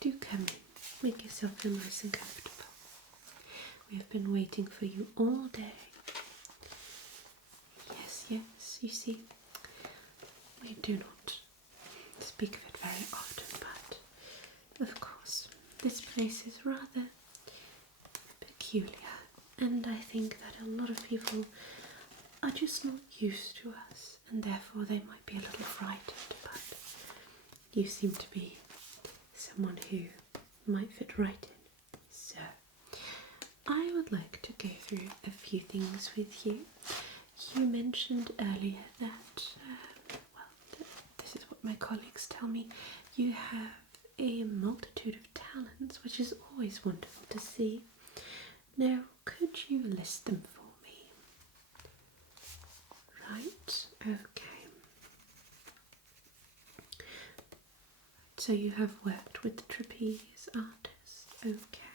Do come in. Make yourself feel nice and comfortable. We have been waiting for you all day. Yes, you see, we do not speak of it very often, but of course, this place is rather peculiar, and I think that a lot of people are just not used to us, and therefore they might be a little frightened, but you seem to be someone who might fit right in. So, I would like to go through a few things with you. You mentioned earlier that, this is what my colleagues tell me, you have a multitude of talents, which is always wonderful to see. Now, could you list them for me? Right, okay. So you have worked with trapeze artists, okay.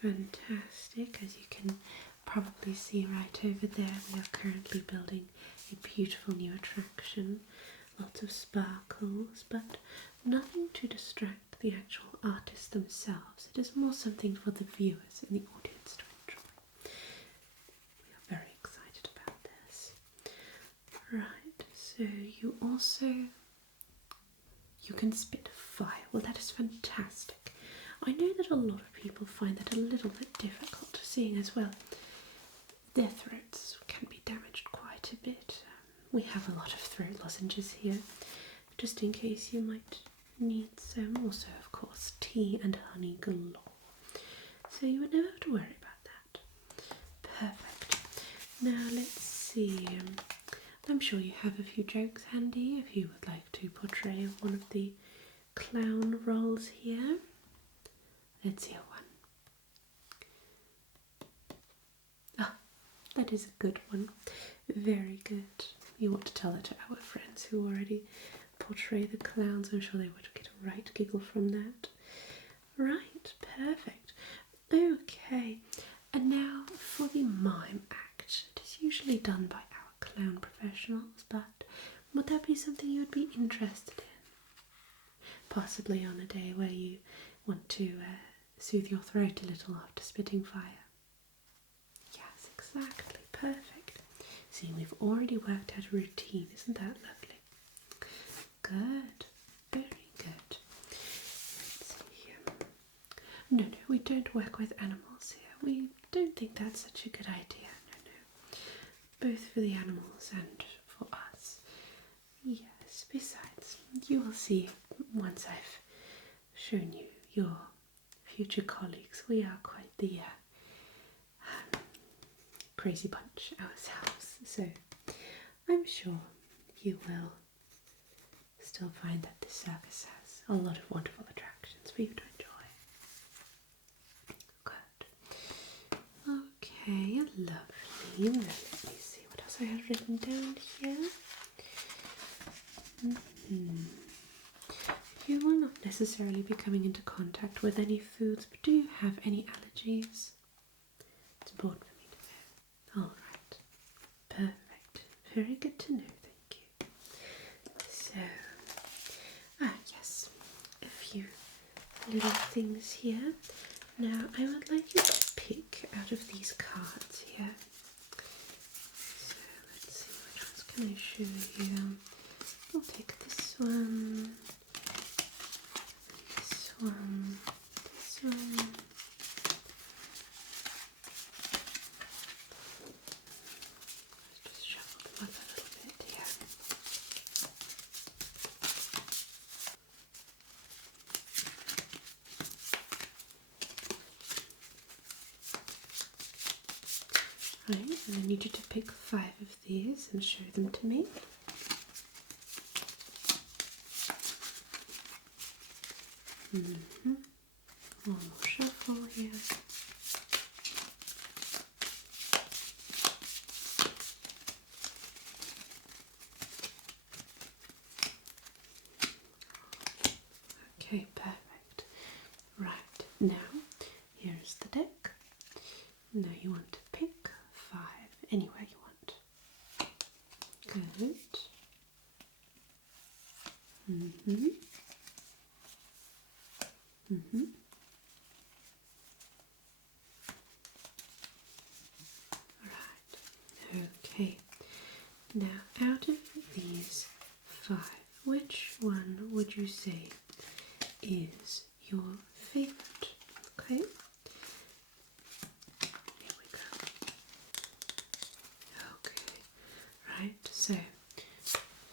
Fantastic. As you can probably see right over there, we are currently building a beautiful new attraction. Lots of sparkles, but nothing to distract the actual artists themselves. It is more something for the viewers and the audience to enjoy. We are very excited about this. Right, so you can spit fire. Well, that is fantastic. I know that a lot of people find that a little bit difficult, seeing as well their throats can be damaged quite a bit. We have a lot of throat lozenges here, just in case you might need some. Also, of course, tea and honey galore. So you would never have to worry about that. Perfect. Now let's see. I'm sure you have a few jokes handy if you would like to portray one of the clown roles here. Let's hear one. Ah, that is a good one. Very good. You want to tell that to our friends who already portray the clowns. I'm sure they would get a right giggle from that. Right, perfect. Okay, and now for the mime act. It is usually done by our clown professionals, but would that be something you would be interested in? Possibly on a day where you want to soothe your throat a little after spitting fire. Yes, exactly. Perfect. See, we've already worked out a routine. Isn't that lovely? Good. Very good. Let's see here. No, we don't work with animals here. We don't think that's such a good idea. No. Both for the animals and for us. Yes, besides, you will see once I've shown you your future colleagues. We are quite the crazy bunch ourselves, so I'm sure you will still find that the circus has a lot of wonderful attractions for you to enjoy. Good. Okay, lovely. Now let me see what else I have written down here. You will not necessarily be coming into contact with any foods, but do you have any allergies? It's important for me to know. Alright, perfect. Very good to know, thank you. So, yes, a few little things here. Now, I would like you to pick out of these cards here. So, let's see, which ones can I show you? I'll take this one. This one. Let's just shuffle them up a little bit here. Right, and I need you to pick 5 of these and show them to me. One more shuffle here. Okay, perfect. Right, now here's the deck. Now you want to pick 5 anywhere you want. Good. Mm-hmm. Right. Okay. Now, out of these 5, which one would you say is your favourite? Okay. Here we go. Okay. Right. So,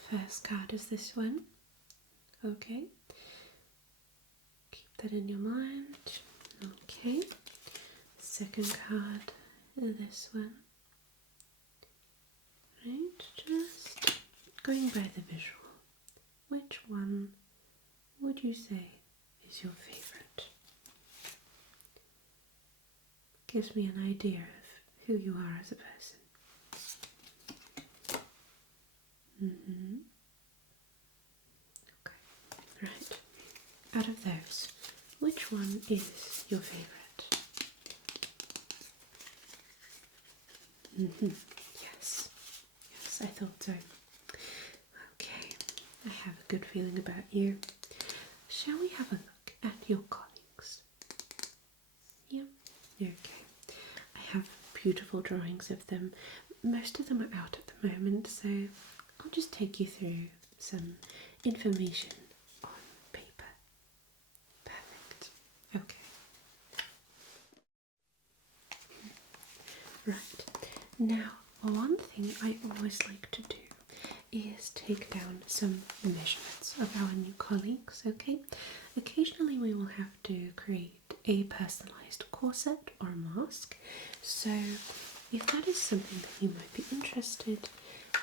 first card is this one. Okay. Keep that in your mind. Okay. Second card is this one. Right, just going by the visual. Which one would you say is your favourite? Gives me an idea of who you are as a person. Okay, right. Out of those, which one is your favourite? Yes. Yes, I thought so. Okay, I have a good feeling about you. Shall we have a look at your colleagues? Yeah, okay. I have beautiful drawings of them. Most of them are out at the moment, so I'll just take you through some information on paper. Perfect. Okay. Right. Now, one thing I always like to do is take down some measurements of our new colleagues, okay? Occasionally we will have to create a personalised corset or mask, so if that is something that you might be interested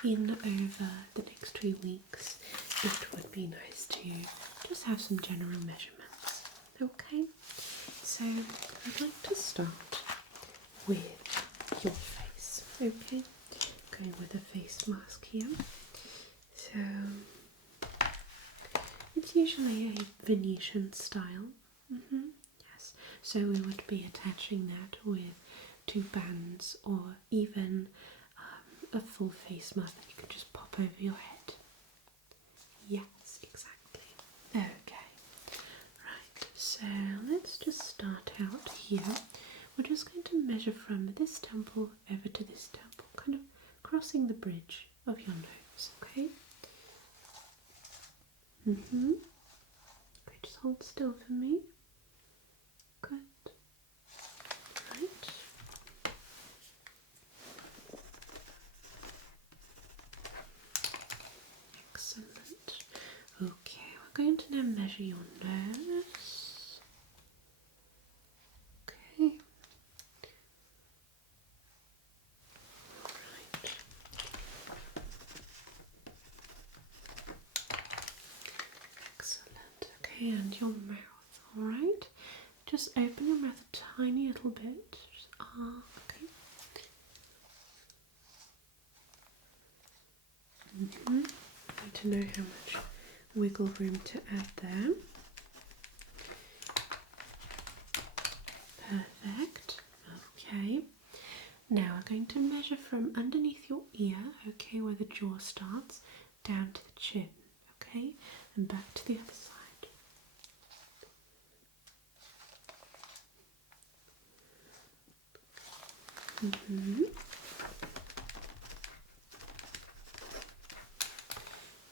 in over the next few weeks, it would be nice to just have some general measurements, okay? So I'd like to start with your face, okay? Going with a face mask here. So it's usually a Venetian style. Yes. So we would be attaching that with 2 bands or even a full face mask that you can just pop over your head. Yes, exactly. Okay. Right. So let's just start out here. We're just going to measure from this temple over to this temple, kind of crossing the bridge of your nose, okay? Okay, just hold still for me. Good. Right. Excellent. Okay, we're going to now measure your nose. Okay. Right. Excellent. Okay, and your mouth. Alright. Just open your mouth a tiny little bit. Just, okay. Need to know how much wiggle room to add there. Perfect. Okay. Now we're going to measure from underneath your ear, okay, where the jaw starts, down to the chin, okay, and back to the other side.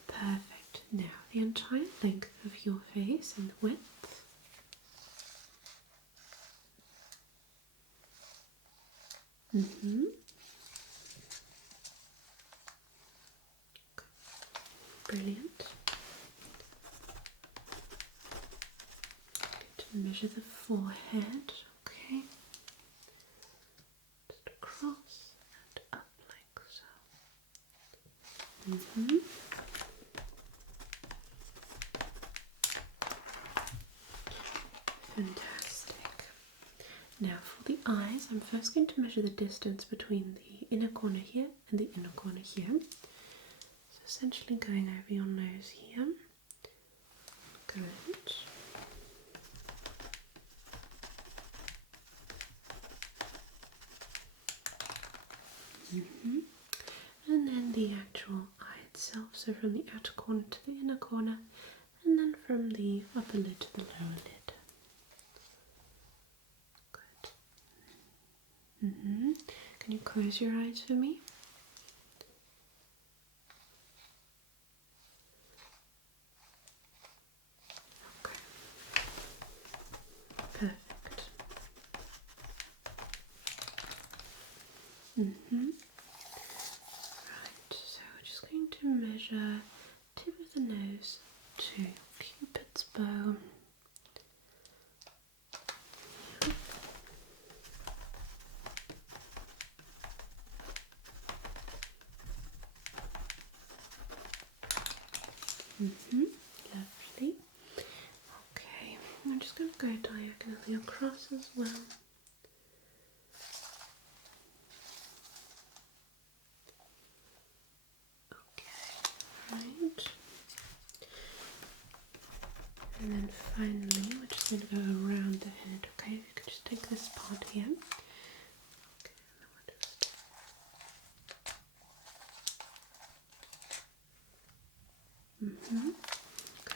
Perfect. Now the entire length of your face and width. Brilliant. To measure the forehead, okay. Just across and up like so. Fantastic. Now for the eyes, I'm first going to measure the distance between the inner corner here and the inner corner here. So essentially going over your nose here. Good. And then the actual eye itself, so from the outer corner to the inner corner, and then from the upper lid to the lower lid. close your eyes for me? Okay. Perfect. Right, so we're just going to measure tip of the nose to Cupid's bow. Lovely. Okay, I'm just going to go diagonally across as well. Okay, right. And then finally, we're just going to go around the head. Okay, you can just take this part here. Okay, and then we'll just... Good.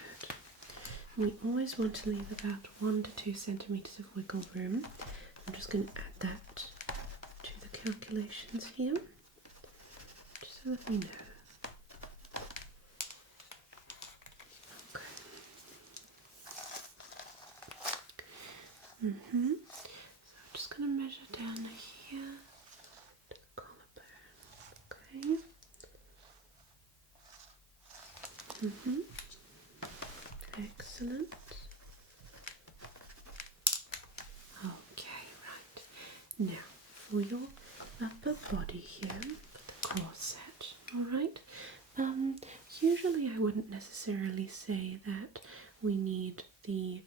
We always want to leave about 1 to 2 centimeters of wiggle room. I'm just going to add that to the calculations here, just so that we know. So I'm just going to measure down here to the collarbone. Okay. Excellent. Okay, right. Now for your upper body here, for the corset. Alright. Usually I wouldn't necessarily say that we need the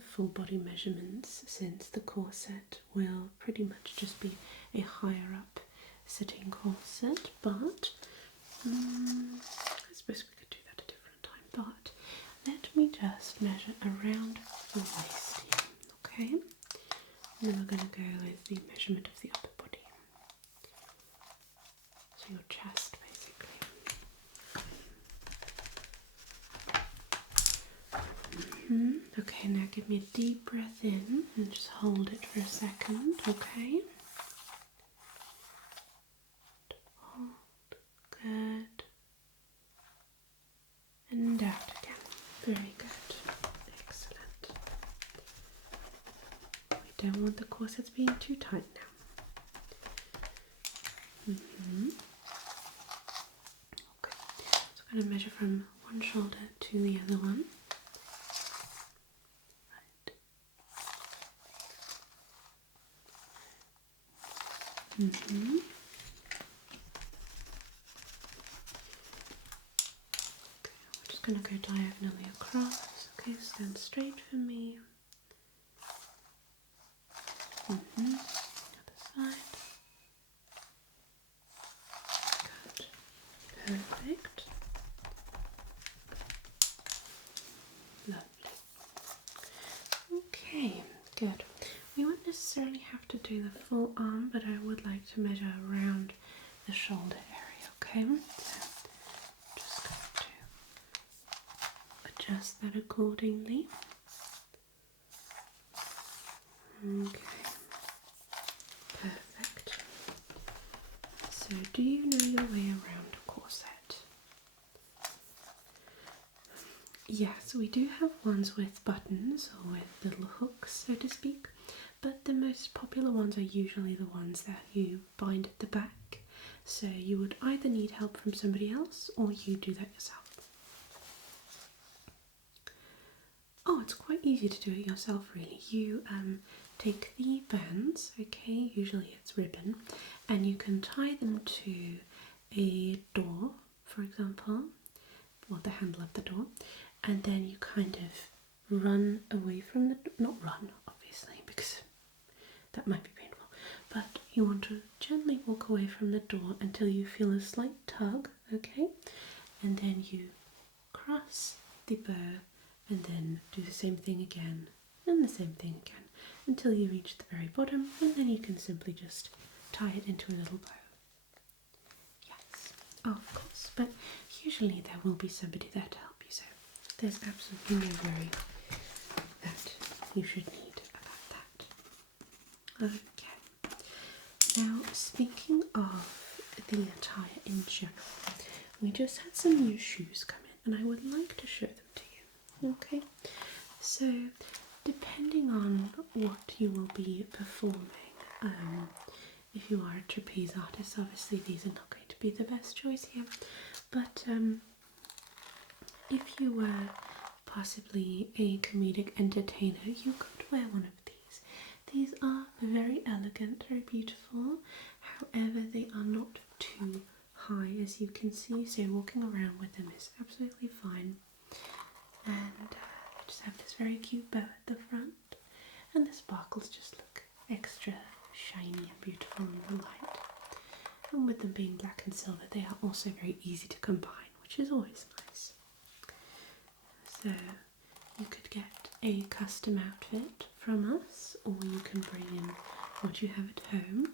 full body measurements, since the corset will pretty much just be a higher up sitting corset, but I suppose we could do that a different time. But let me just measure around the waist here, okay? And then we're going to go with the measurement of the upper body, so your chest basically. Okay, now give me a deep breath in and just hold it for a second, okay? Hold, good. And out again. Very good. Excellent. We don't want the corsets being too tight now. Okay, so I'm going to measure from one shoulder to the other one. Okay, we're just going to go diagonally across. Okay, stand straight for me. Other side. Good. Perfect. Lovely. Okay, good. We won't necessarily have to do the full arm, but I would like to measure around the shoulder area, okay? So just going to adjust that accordingly. Okay, perfect. So do you know your way around a corset? Yes, we do have ones with buttons or with little hooks, so to speak, but the most popular ones are usually the ones that you bind at the back. So you would either need help from somebody else or you do that yourself. Oh, it's quite easy to do it yourself really. You take the bands, okay, usually it's ribbon, and you can tie them to a door, for example, or the handle of the door, and then you kind of run away from the, not run obviously because that might be painful, but you want to gently walk away from the door until you feel a slight tug, okay, and then you cross the bow and then do the same thing again and the same thing again until you reach the very bottom, and then you can simply just tie it into a little bow. Yes, of course, but usually there will be somebody there to help you, so there's absolutely no worry that you should need about that. Okay, Now, speaking of the attire in general, we just had some new shoes come in and I would like to show them to you. Okay, so depending on what you will be performing, if you are a trapeze artist, obviously these are not going to be the best choice here, but if you were possibly a comedic entertainer, you could wear one of these. These are very elegant, very beautiful, however they are not too high as you can see, so walking around with them is absolutely fine. And just have this very cute bow at the front, and the sparkles just look extra shiny and beautiful in the light. And with them being black and silver, they are also very easy to combine, which is always nice. So you could get a custom outfit from us, or you can bring in what you have at home.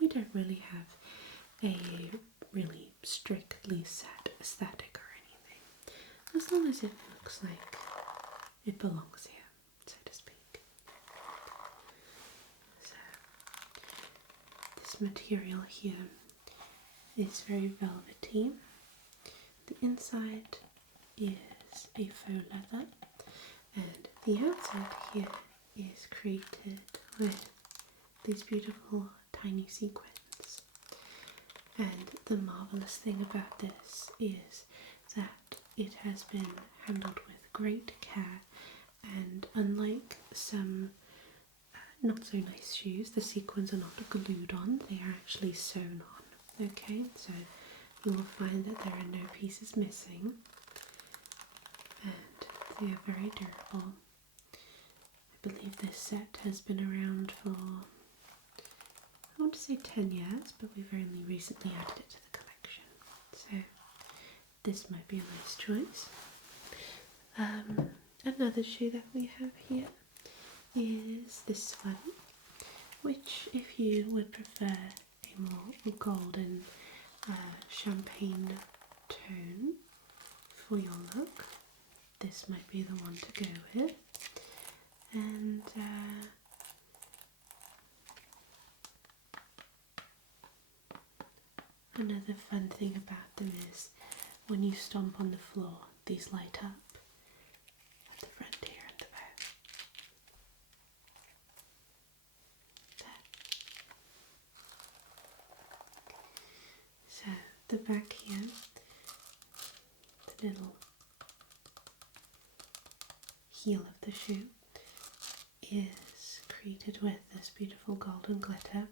We don't really have a really strictly set aesthetic or anything, as long as it looks like it belongs here, so to speak. So this material here is very velvety. The inside is a faux leather, and the outside here is created with these beautiful tiny sequins. And the marvellous thing about this is that it has been handled with great care, and unlike some not so nice shoes, the sequins are not glued on, they are actually sewn on. Okay, so you will find that there are no pieces missing, and they are very durable. I believe this set has been around for, I want to say 10 years, but we've only recently added it to the collection, so this might be a nice choice. Another shoe that we have here is this one, which if you would prefer a more golden champagne tone for your look, this might be the one to go with. And another fun thing about them is when you stomp on the floor, these light up at the front here and the back. So the back here, the little heel of the shoe is created with this beautiful golden glitter,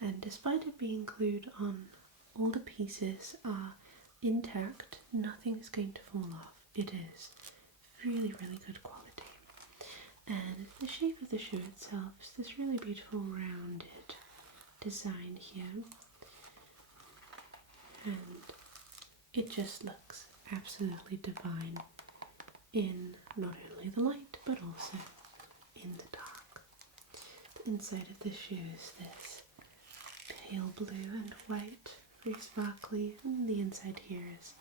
and despite it being glued on, all the pieces are intact, nothing is going to fall off. It is really, really good quality. And the shape of the shoe itself is this really beautiful rounded design here, and it just looks absolutely divine in not only the light but also in the dark. The inside of the shoe is this pale blue and white, very sparkly, and the inside here is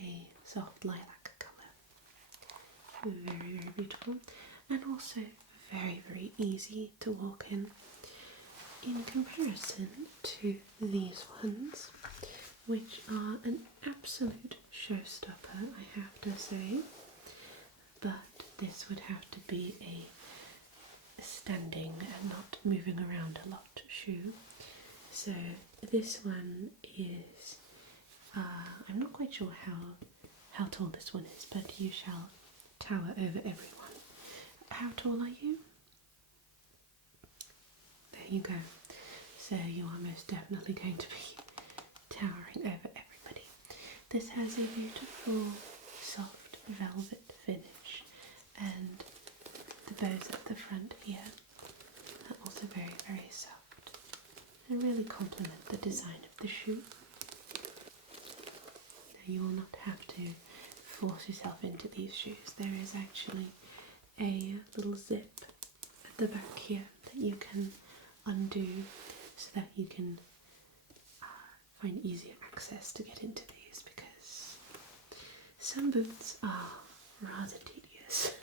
a soft lilac colour. Very, very beautiful, and also very, very easy to walk in comparison to these ones, which are an absolute showstopper, I have to say. But this would have to be a standing and not moving around a lot shoe. So this one is, I'm not quite sure how tall this one is, but you shall tower over everyone. How tall are you? There you go. So you are most definitely going to be towering over everybody. This has a beautiful soft velvet finish, and the bows at the front here are also very, very soft and really complement the design of the shoe. Now, you will not have to force yourself into these shoes. There is actually a little zip at the back here that you can undo so that you can find easier access to get into these, because some boots are rather tedious,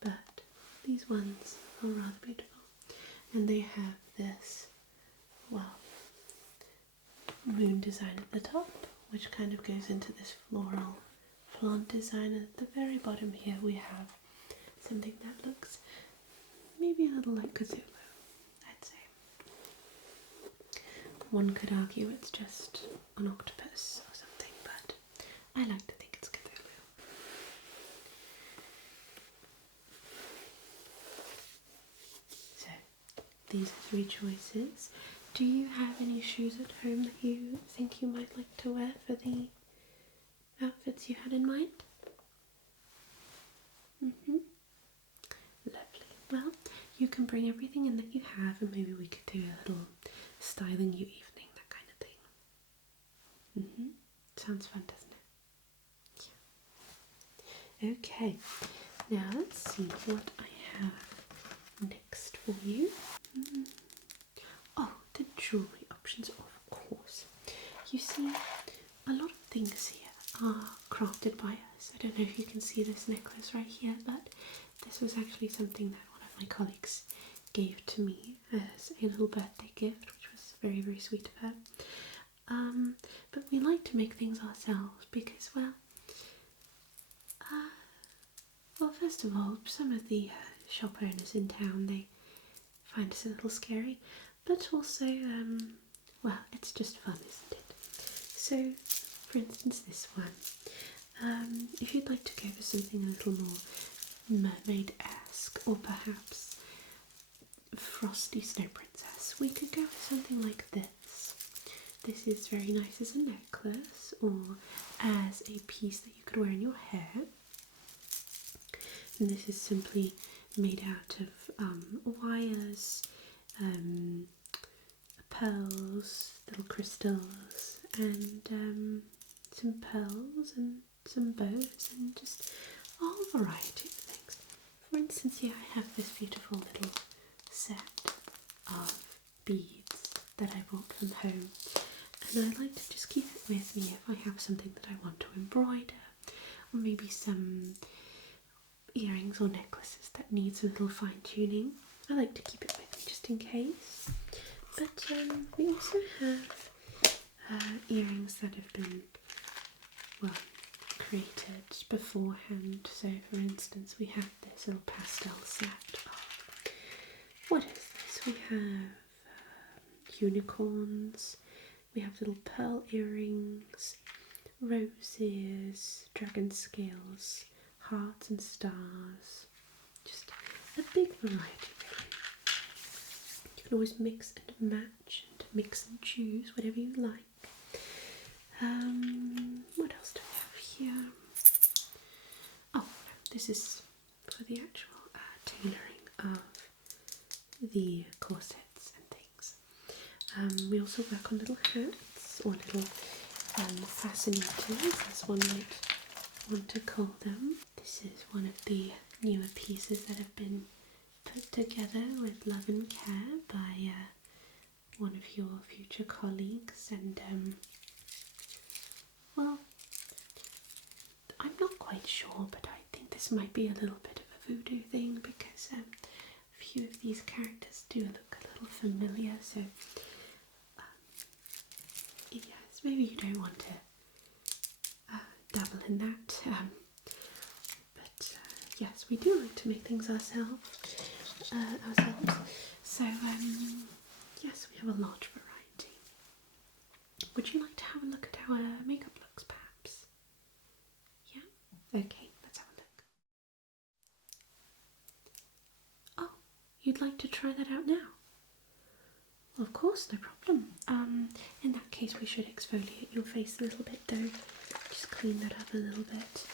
but these ones are rather beautiful. and they have this, well, moon design at the top, which kind of goes into this floral plant design, and at the very bottom here we have something that looks maybe a little like Cthulhu, I'd say. One could argue it's just an octopus or something, but I like to think it's Cthulhu. So, these are 3 choices. Do you have any shoes at home that you think you might like to wear for the outfits you had in mind? Lovely. Well, you can bring everything in that you have, and maybe we could do a little styling you evening, that kind of thing. Sounds fun, doesn't it? Yeah. Okay. Now let's see what I have next for you. Oh, the jewellery options, of course. You see, a lot of things here are crafted by us. I don't know if you can see this necklace right here, but this was actually something that one of my colleagues gave to me as a little birthday gift, which was very, very sweet of her. But we like to make things ourselves because, well, first of all, some of the shop owners in town, they find us a little scary, but also, well, it's just fun, isn't it? So, for instance, this one. If you'd like to go for something a little more mermaid-esque, or perhaps frosty snow princess, we could go for something like this. This is very nice as a necklace, or as a piece that you could wear in your hair. And this is simply made out of wires, pearls, little crystals, and some pearls and some bows, and just a whole variety of things. For instance, here I have this beautiful little set of beads that I brought from home, and I like to just keep it with me if I have something that I want to embroider, or maybe some earrings or necklaces that need some little fine tuning. I like to keep it with me just in case. But we also have earrings that have been, well, created beforehand. So for instance, we have this little pastel set of, what is this? We have unicorns, we have little pearl earrings, roses, dragon scales, hearts and stars, just a big variety really. You can always mix and match and mix and choose whatever you like. What else do we have here? Oh, this is for the actual tailoring of the corsets and things. We also work on little hats, or little fascinators, as one might want to call them. This is one of the newer pieces that have been put together with love and care by one of your future colleagues, and well, I'm not quite sure, but I think this might be a little bit of a voodoo thing, because a few of these characters do look a little familiar, so yes, maybe you don't want to dabble in that, but yes, we do like to make things ourselves, so yes, we have a large variety. Would you like to have a look at our makeup looks, perhaps? Yeah? Okay, let's have a look. Oh, you'd like to try that out now? Of course, no problem. In that case, we should exfoliate your face a little bit though. Just clean that up a little bit.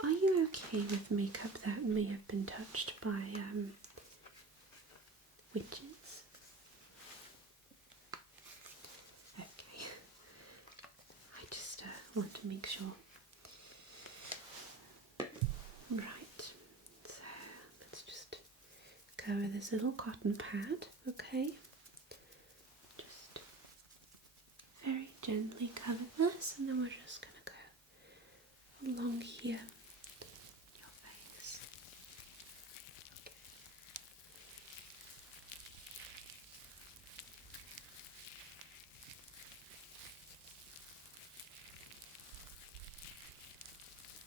Are you okay with makeup that may have been touched by witches? Okay. I just want to make sure. Right, so let's just go with this little cotton pad, okay? Just very gently cover this, and then we're just going to go along here, your face. Okay.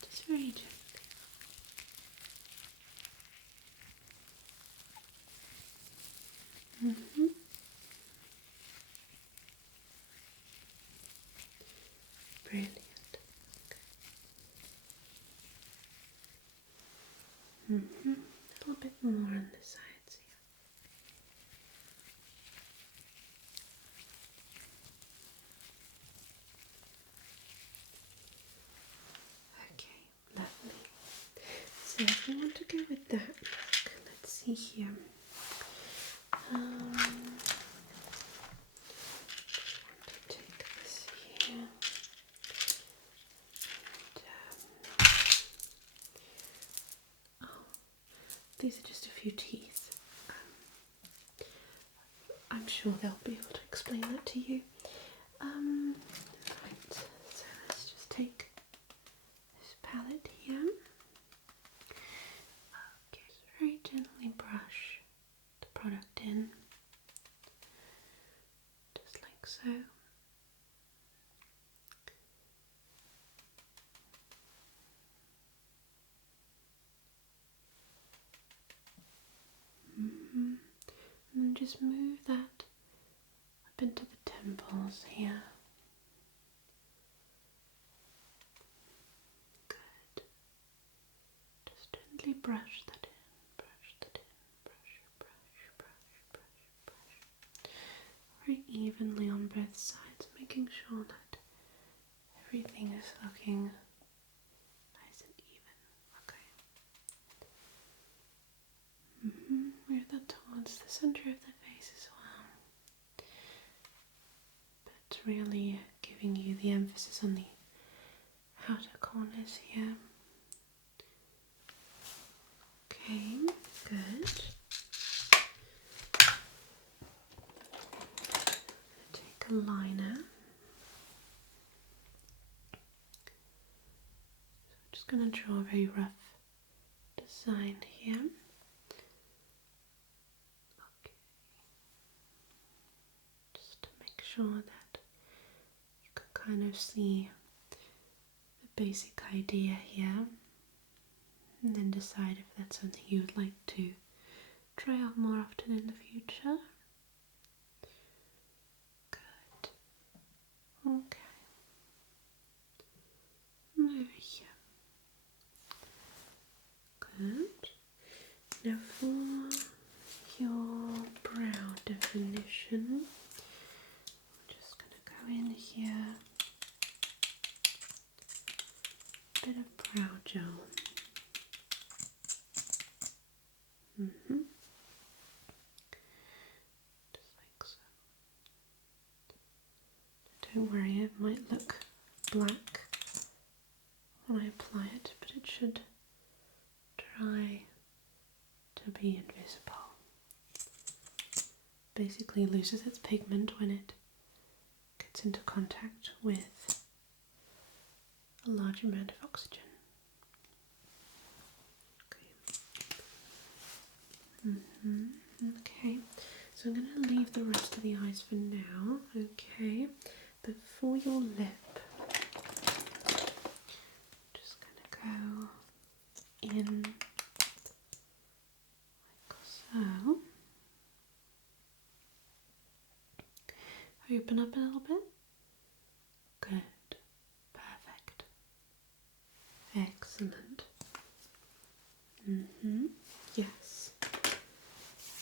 Just very gently. Brilliant. A little bit more on the sides here. Okay, lovely. So if we want to go with that look, let's see here. Just want to take this here. And, these are just a few teeth. I'm sure they'll be able to explain that to you. Right, so let's just take this palette here. Okay, just very gently brush the product in, just like so. And then just move that up into the temples here. Good. Just gently brush that in, brush that in, brush. Very evenly on both sides, making sure that everything is looking nice and even. Okay. Move that towards the center of the face as well. But really giving you the emphasis on the outer corners here. Okay, good. Take a liner. So I'm just going to draw a very rough design here. Okay. Just to make sure that you can kind of see the basic idea here. And then decide if that's something you would like to try out more often in the future. Good. Okay. Over here. Good. Now for your brow definition, I'm just going to go in here. A bit of brow gel. Just like so. Don't worry, it might look black when I apply it, but it should try to be invisible. Basically loses its pigment when it gets into contact with a large amount of oxygen. Okay, so I'm going to leave the rest of the eyes for now, okay, but for your lip, I'm just going to go in like so. Open up a little bit. Good, perfect, excellent. Yes.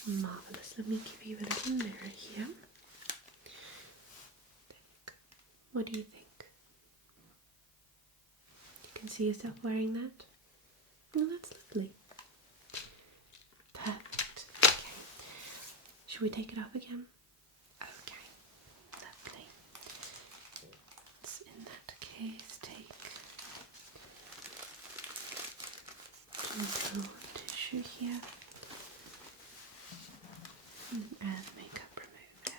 Marvellous. Let me give you a little mirror here. What do you think? You can see yourself wearing that? Well, that's lovely. Perfect. Okay. Should we take it off again? Okay. Lovely. Let's, in that case, take a little tissue here. And makeup remover.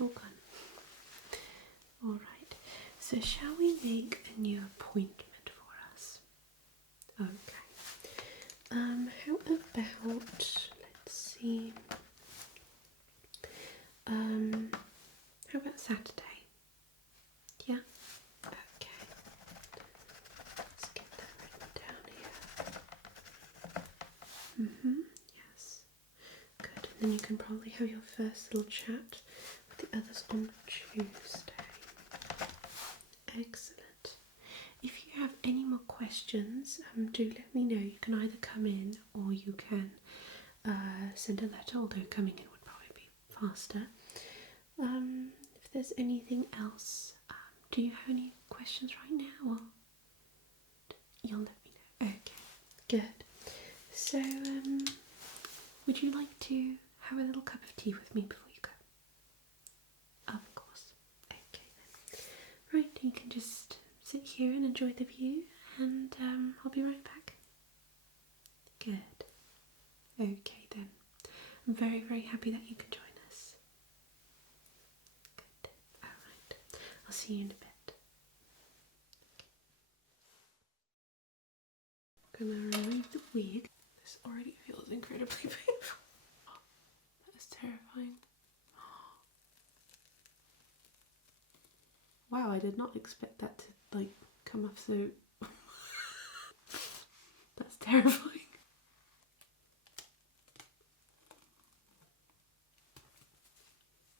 All gone. Alright, so shall we make a new appointment for us? Okay. How about, let's see, how about Saturday? Yeah? Okay. Let's get that written down here. Yes. Good. And then you can probably have your first little chat with the others on Tuesday. Excellent. If you have any more questions, do let me know. You can either come in or you can send a letter, although coming in would probably be faster. If there's anything else, do you have any questions right now? Or you'll let me know. Okay, good. So, would you like to have a little cup of tea with me before you go? Of course. Okay then. Right, you can just sit here and enjoy the view, and I'll be right back. Good. Okay then. I'm very, very happy that you could join us. Good. Alright. I'll see you in a bit. I'm gonna remove the wig. This already feels incredibly painful. That is terrifying. Wow, I did not expect that to like come off so. That's terrifying.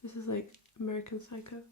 This is like American Psycho.